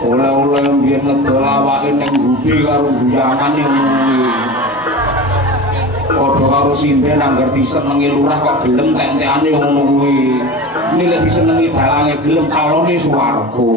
Oleh-oleh mbiyen ngedol awake ning budi karo guyangane ngono. Padha karo sinden anggar disenengi lurah kok gelem tek-tekane ngono kuwi. Ini lek disenengi dalange gelem calone swarga.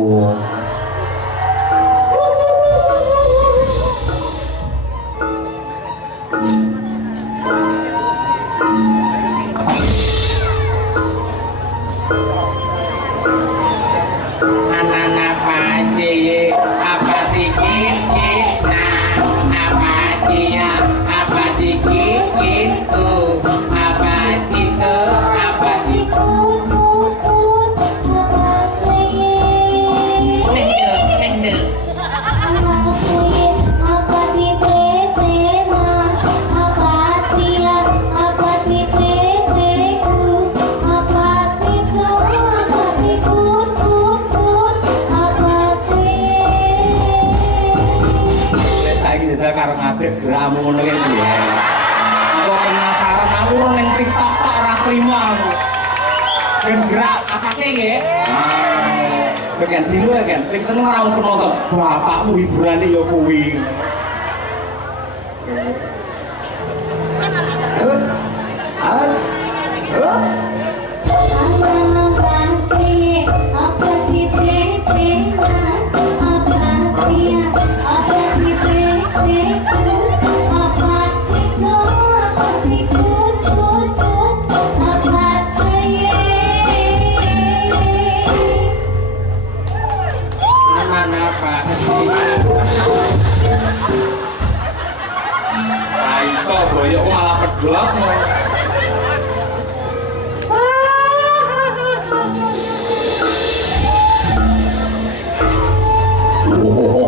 Karo ngadeg geramu ngono iki ya. Aku penasaran aku ning TikTok kok ora trimo aku. Ben gerak apake nggih? Bagian dino ya kan, sing seneng ora penonton. Bapakmu hiburane ya kuwi. Iso boyok malah pedhot. Oh